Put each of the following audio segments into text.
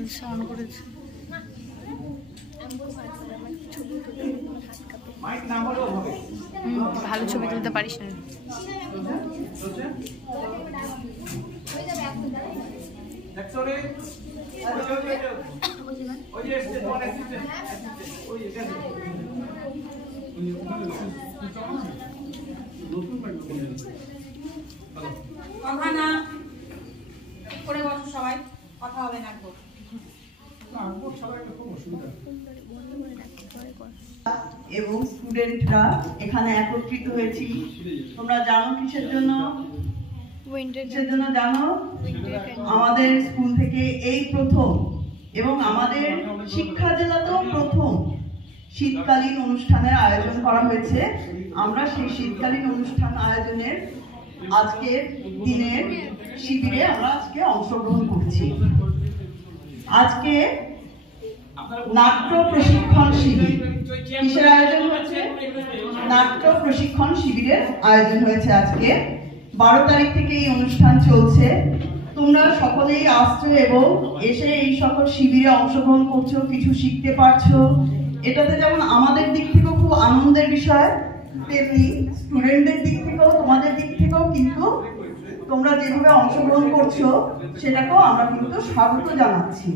On করেছে। ভালো ছবি তুলতে পারিস না। সবাই কথা হবে না। এবং স্টুডেন্টরা এখানে একত্রিত হয়েছি। তোমরা জানো কিসের জন্য? জানো আমাদের স্কুল থেকে এই প্রথম এবং আমাদের শিক্ষা জেলাতেও প্রথম শীতকালীন অনুষ্ঠানের আয়োজন করা হয়েছে। আমরা সেই শীতকালীন অনুষ্ঠান আয়োজনের আজকের দিনের শিবিরে আমরা আজকে অংশগ্রহণ করছি। আজকে নাট্য প্রশিক্ষণ শিবির। কিসের আয়োজন হয়েছে? নাট্য প্রশিক্ষণ শিবিরের আয়োজন হয়েছে। আজকে 12 তারিখ থেকে এই অনুষ্ঠান চলছে। তোমরা সকলেই আসছো এবং এসে এই সকল শিবিরে অংশগ্রহণ করছো, কিছু শিখতে পারছো। এটাতে যেমন আমাদের দিক থেকেও খুব আনন্দের বিষয়, তেমনি স্টুডেন্টদের দিক থেকেও, তোমাদের দিক থেকেও কিন্তু তোমরা যেভাবে অংশগ্রহণ করছো সেটাকেও আমরা কিন্তু স্বাগত জানাচ্ছি।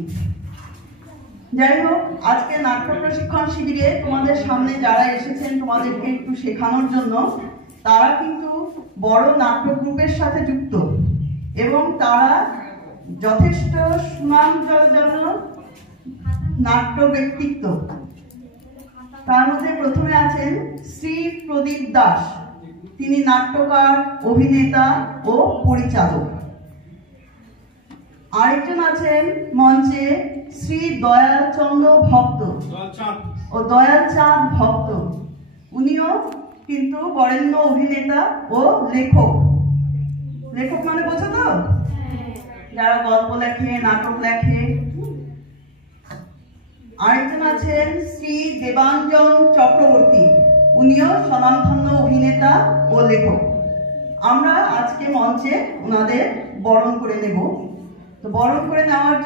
যাই হোক, আজকে নাট্য প্রশিক্ষণ শিবিরে তোমাদের সামনে যারা এসেছেন তোমাদেরকে একটু শেখানোর জন্য, তারা কিন্তু বড় নাট্য গ্রুপের সাথে যুক্ত এবং তারা যথেষ্ট সুনামজনক নাট্য ব্যক্তিত্ব। তার মধ্যে প্রথমে আছেন শ্রী প্রদীপ দাস। তিনি নাট্যকার, অভিনেতা ও পরিচালক। আরেকজন আছেন মঞ্চে শ্রী দয়ালচন্দ্র ভক্ত ও দয়ালচাঁদ ভক্ত। উনিও কিন্তু বরেণ্য অভিনেতা ও লেখক। লেখক মানে বোঝো তো? যারা গল্প লেখে, নাটক লেখে। আরেকজন আছেন শ্রী দেবাঞ্জন চক্রবর্তী। উনিও স্বনামধন্য অভিনেতা ও লেখক। আমরা আজকে মঞ্চে ওনাদের বরণ করে নেব। তো বরণ করে নেওয়ার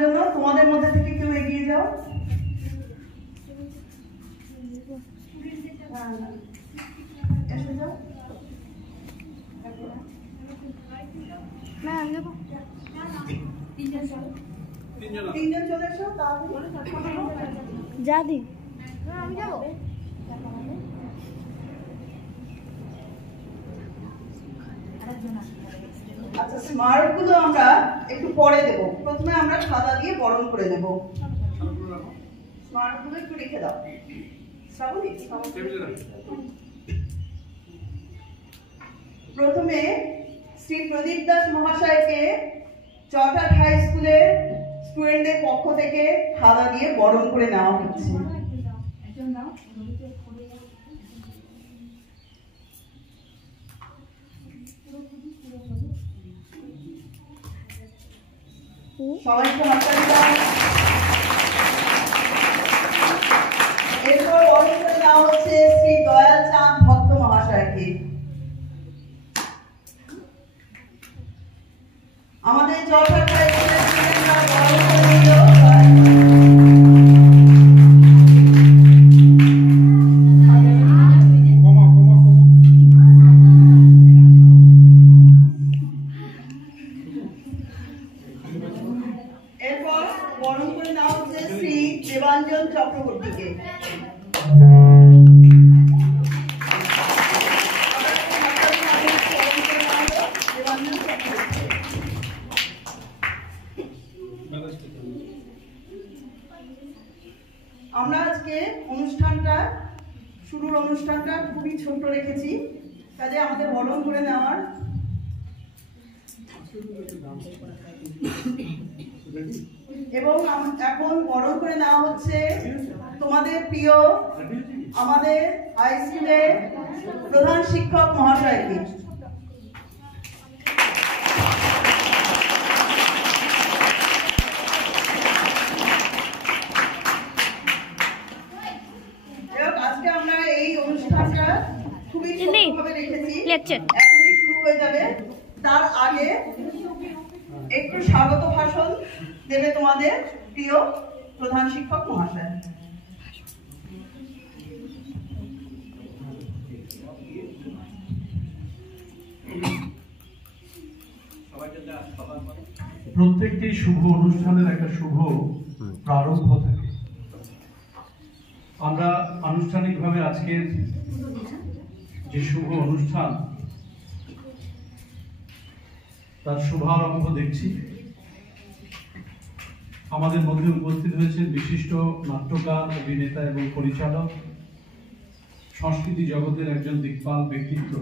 জন্য তোমাদের মধ্যে থেকে কেউ এগিয়ে যাও। এসে যাও। তিনজন চলে এসো। যা দি আমি যাবো। আচ্ছা, স্মারকগুলো আমরা একটু পরে দেব। প্রথমে আমরা সাদা দিয়ে বরণ করে নেব। স্মারকগুলো একটু রেখে দাও। প্রথমে শ্রী প্রদীপ দাস মহাশয়কে চটাট হাই স্কুলের স্টুডেন্টদের পক্ষ থেকে সাদা দিয়ে বরণ করে নেওয়া হচ্ছে। সবাইকে হাততালি দাও। এরপর বরণ করে নেওয়া হচ্ছে শ্রী দয়ালচাঁদ ভক্ত মহাশয়কে। আমাদের চটাট হাই স্কুলের স্টুডেন্টরা বরণ করে নিল। এরপর বরণ করে নেওয়া হচ্ছে শ্রী দেবাঞ্জন চক্রবর্তীকে। আমরা আজকে শুরুর অনুষ্ঠানটা খুবই ছোট রেখেছি, কাজে আমাদের বরণ করে নেওয়ার এবং এখন বরণ করে নেওয়া হচ্ছে তোমাদের প্রিয় আমাদের হাই স্কুলের প্রধান শিক্ষক মহাশয়কে। আজকে আমরা এই অনুষ্ঠানটা খুবই ছোটভাবে রেখেছি, এখনই শুরু হয়ে যাবে। তার আগে একটু স্বাগত ভাষণ দেবে তোমাদের প্রিয় প্রধান শিক্ষক মহাশয়। প্রত্যেকটি শুভ অনুষ্ঠানের একটা শুভ প্রারম্ভ থাকে। আমরা আনুষ্ঠানিকভাবে আজকের যে শুভ অনুষ্ঠান তার শুভারম্ভ দেখছি। আমাদের মধ্যে উপস্থিত হয়েছেন বিশিষ্ট নাট্যকার, অভিনেতা এবং পরিচালক, সংস্কৃতি জগতের একজন দিকপাল ব্যক্তিত্ব